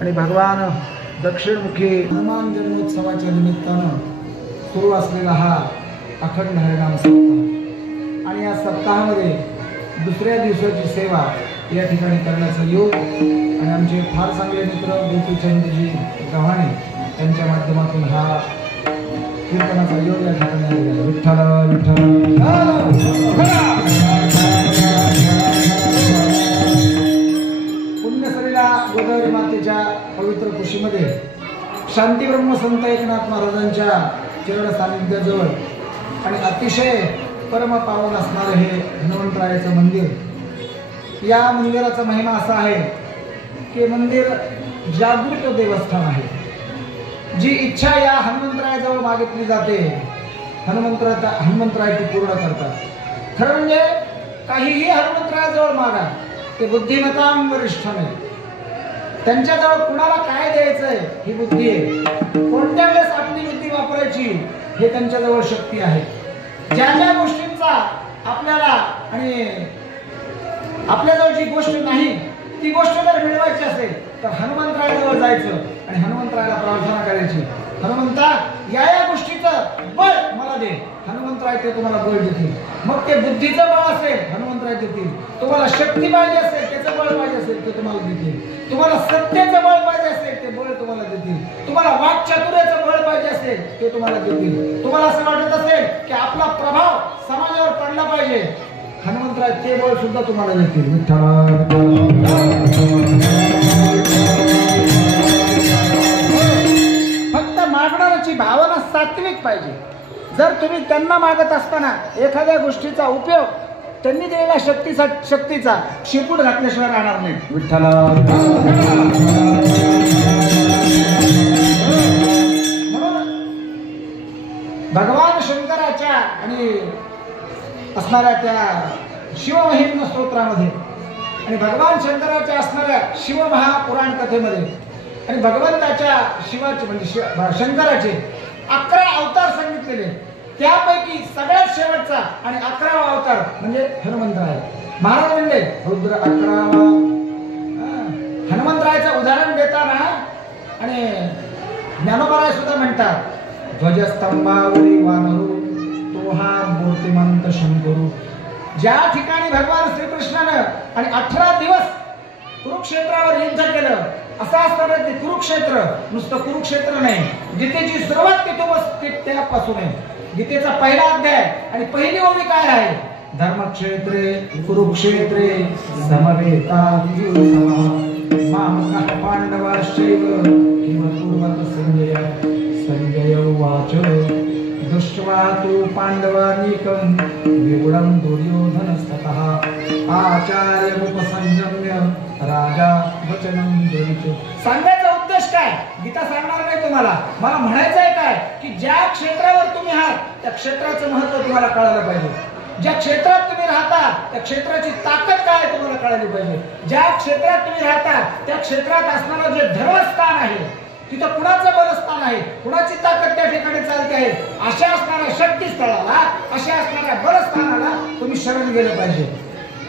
आणि भगवान दक्षिणमुखी हनुमान जन्मोत्सवाच्या निमित्तानं सुरू असलेला हा अखंड हरिनाम सप्ताह आणि या सप्ताहामध्ये दुसऱ्या दिवसाची सेवा या ठिकाणी करण्याचा योग आणि आमचे फार चांगले मित्र गोपीचंदजी गव्हाणे यांच्या माध्यमातून हा कीर्तनाचा योग या ठिकाणी आलेला. विठ्ठल विठ्ठल पुण्यसरीला गोदावरी मातेच्या पवित्र कुशीमध्ये शांती ब्रह्म संत एकनाथ महाराजांच्या चरण सानिध्याजवळ आणि अतिशय परम पावन असणारे हे हनुमंतरायाचं मंदिर. या मंदिराचा महिमा असा आहे की मंदिर जागृत देवस्थान आहे. जी इच्छा या हनुमंतरायाजवळ मागितली जाते हनुमंतराय ती पूर्ण करतात. खरं म्हणजे काहीही हनुमंतरायाजवळ मागा ते बुद्धिमतां वरिष्ठाने. त्यांच्याजवळ कुणाला काय द्यायचंय ही बुद्धी आहे. कोणत्या वेळेस आपली बुद्धी वापरायची हे त्यांच्याजवळ शक्ती आहे. ज्या ज्या गोष्टींचा आपल्याला आणि आपल्याजवळ जी गोष्ट नाही ती गोष्ट जर मिळवायची असेल तर हनुमंतरायाजवळ जायचं आणि हनुमंतरायाला प्रार्थना करायची. हनुमंता या गोष्टीचं बळ मला दे. हनुमंतराय ते तुम्हाला बळ देतील. मग ते बुद्धीचं बळ असेल हनुमंतराय देतील. तुम्हाला शक्ती पाहिजे असेल त्याचं बळ पाहिजे असेल ते तुम्हाला देतील. तुम्हाला सत्तेचं बळ पाहिजे असेल ते बळ तुम्हाला देतील. तुम्हाला वाक्चातुर्याचं बळ पाहिजे असेल ते तुम्हाला देतील. तुम्हाला असं वाटत असेल की आपला प्रभाव समाजावर पडला पाहिजे हनुमंतराय ते बळ सुद्धा तुम्हाला देतील. फक्त मागणाऱ्याची भावना सात्विक पाहिजे. जर तुम्ही त्यांना मागत असताना एखाद्या गोष्टीचा उपयोग त्यांनी दिलेल्या शक्तीचा शिपूट घातल्याशिवाय राहणार नाही. विठ्ठल म्हणून भगवान शंकराच्या आणि असणाऱ्या त्या शिवमहिम्न स्तोत्रामध्ये आणि भगवान शंकराच्या असणाऱ्या शिवमहापुराण कथेमध्ये आणि भगवंताच्या शिवाचे म्हणजे शंकराचे 11 अवतार सांगितलेले. त्यापैकी सगळ्यात शेवटचा आणि 11वा अवतार म्हणजे हनुमंतराय. महाराज म्हणले रुद्र 11वा. हनुमंतरायचं उदाहरण देताना आणि ज्ञानोबराय सुद्धा म्हणतात ध्वजस्तंभावरी वानरू तो हा मूर्तिमंत शंकरू. ज्या ठिकाणी भगवान श्रीकृष्णानं आणि 18 दिवस कुरुक्षेत्रावर युद्ध केलं असं असताना ते कुरुक्षेत्र नुसतं कुरुक्षेत्र नाही. गीतेची सुरुवात त्यापासून आहे. गीतेचा पहिला अध्याय आणि पहिली ओळी काय आहे? धर्मक्षेत्रे कुरुक्षेत्रे समवेतायुः मामकः पांडवाश्चैव किम कुर्वत संजय. संजय उवाच दृष्ट्वा तु पांडवानीकं विगुणं दुर्योधनस्ततः आचार्यमुपसंयम्य राजा वचनं द्वैते. सांगायचा उद्देश काय? गीता सांगणार नाही तुम्हाला. मला म्हणायचं आहे काय की ज्या क्षेत्रावर तुम्ही आहात त्या क्षेत्राचं महत्त्व तुम्हाला कळायला पाहिजे. ज्या क्षेत्रात तुम्ही राहता त्या क्षेत्राची ताकद काय तुम्हाला कळाली पाहिजे. ज्या क्षेत्रात तुम्ही राहता त्या क्षेत्रात असणारं जे धर्मस्थान आहे तिथं कुणाचं बलस्थान आहे, कुणाची ताकद त्या ठिकाणी चालते आहे. अशा असणाऱ्या शक्तीस्थळाला अशा असणाऱ्या बलस्थानाला तुम्ही शरण गेलं पाहिजे.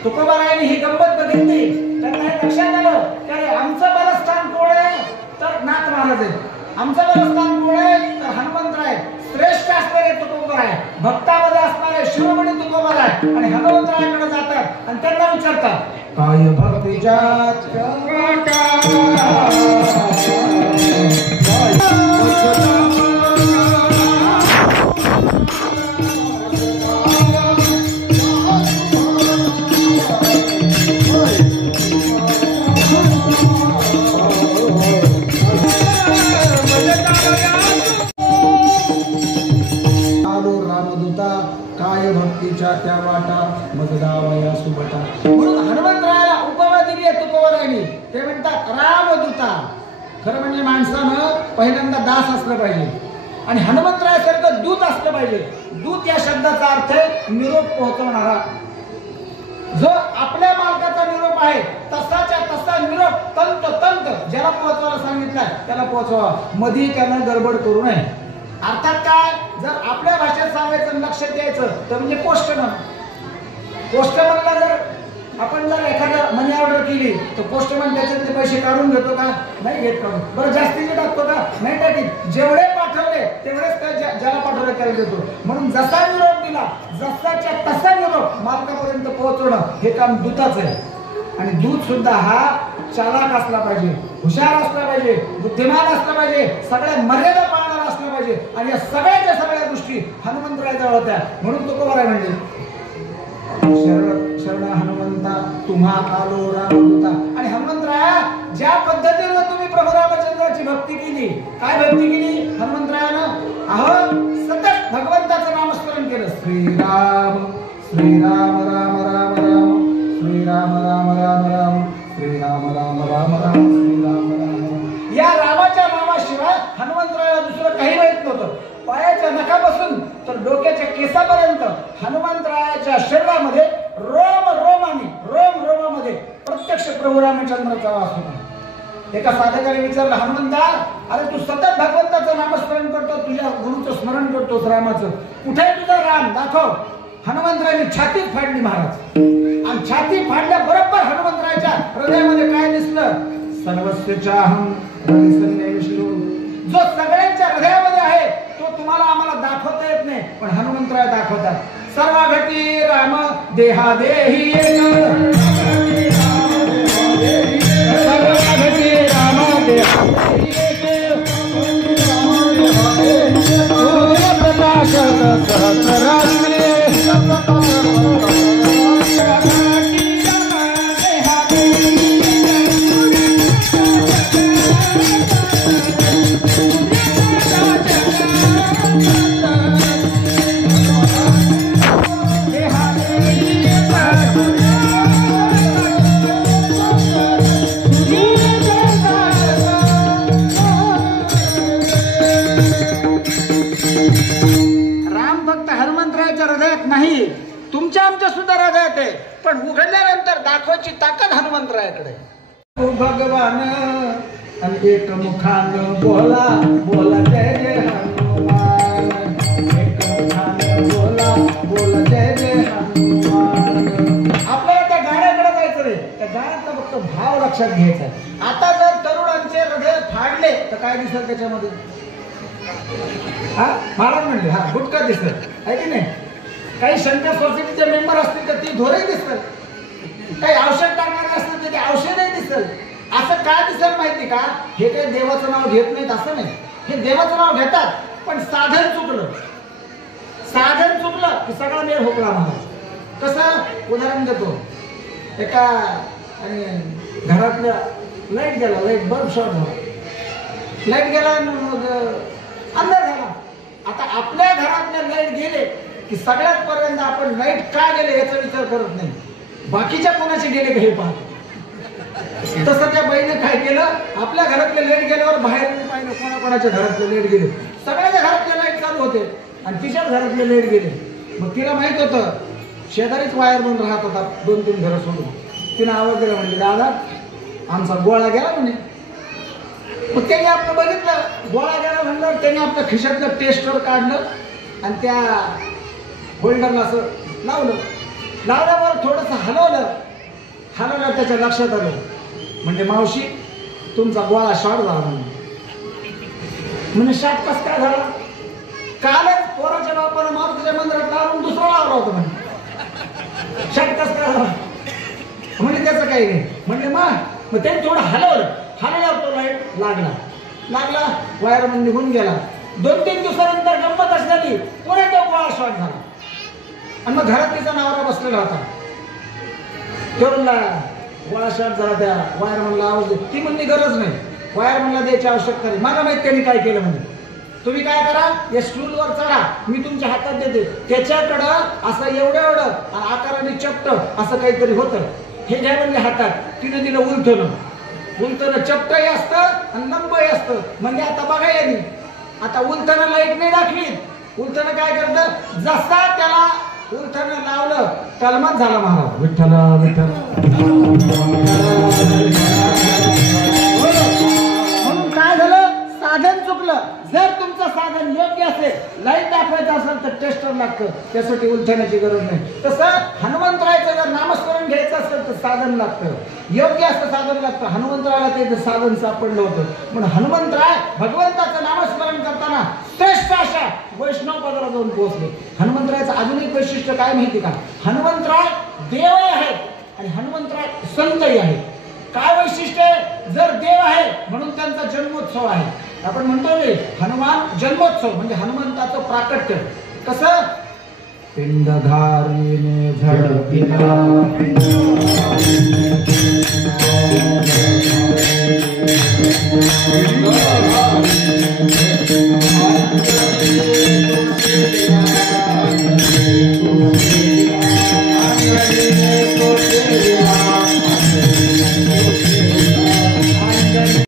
तुकोबारायांनी ही गंमत बघितली, त्यांना हे लक्षात आलं की अरे आमचं बलस्थान कोण आहे तर नाथ महाराज आहे, आमचं बलस्थान कोण आहे तर हनुमंतराय, श्रेष्ठ असणारे तुकोबाराय, भक्तामध्ये असणारे शिरोमणी तुकोबाराय आणि हनुमंतरायाकडे जातात आणि त्यांना विचारतात काय भक्तीच्या त्या वाटा मजदावया सुबटा. म्हणून हनुमंतरायाला उपमा दिली आहे तुकोबारायांनी. ते म्हणतात रामदूता. खरं म्हणजे माणसानं पहिल्यांदा दास असलं पाहिजे आणि हनुमंतरायासारखं दूत असलं पाहिजे. दूत या शब्दाचा अर्थ आहे निरोप पोहोचवणारा. जो आपल्या मालकाचा निरोप आहे तसाच्या तसा निरोप तंत ज्याला पोहोचवायला सांगितलं त्याला पोहोचवा, मध्ये त्यानं गडबड करू नये. अर्थात काय, जर आपल्या भाषेत सांगायचं लक्षात द्यायचं तर म्हणजे पोस्टमनला जर आपण जर एखादं मनी ऑर्डर केली तर पोस्टमन त्याच्यातले पैसे काढून घेतो का? नाही घेत. काढून बरं जास्तीचे टाकतो का? नाही टाकीत. जेवढे पाठवले तेवढेच ज्याला पाठवले त्याला देतो. म्हणून जसा निरोप दिला जसाच्या तसा निरोप मालकापर्यंत पोहोचवणं हे काम दूताचं आहे. आणि दूत सुद्धा हा चालाक असला पाहिजे, हुशार असला पाहिजे, बुद्धिमान असला पाहिजे, सगळ्या मर्यादा पाळणारा असला पाहिजे. आणि या सगळ्याच्या सगळ्या गोष्टी हनुमंतरायाजवळ होत्या. म्हणून तुकोबाराय म्हणले शरण हनुमंता तुम्हा आलो रामदूता. आणि हनुमंतराया ज्या पद्धतीने तुम्ही प्रभू रामचंद्राची भक्ती केली, काय भक्ती केली हनुमंतरायानं? अहो सतत भगवंताचं नामस्मरण केलं. श्रीराम श्रीराम राम राम राम श्रीराम राम राम राम श्रीराम राम राम राम श्रीराम राम राम. या रामाच्या नामाशिवाय हनुमंतरायाला दुसरं काही माहित नव्हतं. पायाच्या नखापासून तर डोक्याच्या केसापर्यंत हनुमंतरायाच्या शरीरामध्ये रोम रोमामध्ये प्रत्यक्ष प्रभू रामचंद्राचा वास होता. एका साधकाने विचारलं, हनुमंता अरे तू सतत भगवंताचं नामस्मरण करतो, तुझ्या गुरुचं स्मरण करतोस रामाचं, कुठे तुझा राम दाखव. हनुमंतरायांनी छातीत फाडली महाराज. आणि छाती फाडल्या बरोबर हनुमंतरायाच्या हृदयामध्ये काय दिसलं? सर्वस्वचाहं विष्णू. जो सगळ्यांच्या हृदयामध्ये आहे तो तुम्हाला आम्हाला दाखवता येत नाही, पण हनुमंतराय दाखवतात. सर्वघटी राम देहादेही तुमच्या आमच्या सुद्धा हृदयात आहे, पण उघडल्यानंतर दाखवायची ताकद हनुमंतरायाकडे. ओ भगवान आणि एक मुखानं बोला बोला जय जय हनुमान. एक मुखानं बोला बोला जय जय हनुमान. आपल्याला त्या गाण्याकडे जायचं रे, त्या गाण्याचा फक्त भाव लक्षात घ्यायचा आहे. आता जर तरुणांचे हृदय फाडले तर काय दिसत त्याच्यामध्ये? महाराज म्हणले गुटखा दिसत आहे की नाही? काही शंकर सोसायटीचे मेंबर असतील तर ती धोरे दिसतात, काही औषध टाकणारे असतील तर ते औषधही दिसत. असं काय दिसत माहिती का? हे काही देवाचं नाव घेत नाहीत असं नाही, हे देवाचं नाव घेतात, पण साधन चुकलं की सगळा मेळ होकला. महाराज कसं उदाहरण देतो. एका घरातल्या लाईट गेला, लाईट बल्ब शॉर्ट झाला, लाईट गेला मग अंधार झाला. आता आपल्या घरातल्या लाईट गेले की सगळ्यात पर्यंत आपण लाईट का गेले याचा विचार करत नाही, बाकीच्या कोणाचे गेले हे पाहतो. तसं त्या बाईने काय केलं, आपल्या घरातले लाईट गेल्यावर बाहेर पाहिलं कोणाकोणाच्या घरातले लाईट गेले. सगळ्याच्या घरातले लाईट चालू होते आणि तिच्याच घरातले लाईट गेले. मग तिला माहित होतं शेजारीच वायर म्हणून राहत होता 2-3 घरं सोडून. तिने आवाज दिला, म्हणजे दादा आमचा गोळा गेला म्हणे. मग त्यांनी आपलं बघितलं गोळा गेला म्हणलं, त्यांनी आपल्या खिशातलं टेस्टर काढलं आणि त्या होल्डरला असं लावलं. लावल्यावर थोडंसं हलवलं त्याच्या लक्षात आलं, म्हणजे मावशी तुमचा गोळा शॉर्ट झाला म्हणजे शॉर्ट कस काय झाला? कालच पोराच्या बापानं मारुतीच्या मंदिरात लावून दुसरा लावला होता म्हणजे शॉर्ट कस काय झाला? म्हणजे त्याचं काही नाही. म्हणजे मग त्यांनी थोडं हलवल्यावर तो लाईट लागला वायरमन निघून गेला. 2-3 दिवसानंतर गंमत असल्याने पुन्हा तो गोळा शॉर्ट झाला आणि मग घरात तिचा नवरा बसलेला होता. तो म्हणला गोळा शॉर्ट झाला, त्या वायरमनला आवाज दे. ती म्हणली गरज नाही, वायरमनला द्यायची आवश्यकता नाही. मला माहित त्यांनी काय केलं म्हणजे. तुम्ही काय करा, या स्टूलवर चढा, मी तुमच्या हातात देते. त्याच्याकडं असं एवढं आणि आकाराने चपट असं काहीतरी होतं, हे घ्या म्हणजे हातात. तिने दिलं उलटं चपटही असतं आणि लंबही असतं. म्हणजे आता बघा यांनी आता उलटनं लाईट नाही दाखली. उलटनं काय करतं, जसा त्याला उलटनं लावलं कलमत झाला महाराज. विठ्ठल म्हणून काय झालं, साधन चुकलं. जर तुमचं साधन योग्य असेल, लाईट दाखवायचं असेल तर टेस्टर लागतं, त्यासाठी उलटण्याची गरज नाही. तसं हनुमंतरायचं जर नामस्मरण घ्यायचं असेल तर साधन लागतं, योग्य असं साधन लागतं. हनुमंतराला ते साधन सापडलं होतं. म्हणून हनुमंतराय भगवंताचं नामस्मरण करताना श्रेष्ठ अशा वैष्णव पदाला जाऊन पोहोचले. हनुमंतरायचं अजून एक वैशिष्ट्य काय माहिती का, हनुमंतराय देवही आहे आणि हनुमंतराय संतही आहे. काय वैशिष्ट्य आहे, जर देव आहे म्हणून त्यांचा जन्मोत्सव आहे. आपण म्हणतो रे हनुमान जन्मोत्सव म्हणजे हनुमंताचं प्राकट्य. कसं, पिंडधारीने झडपिला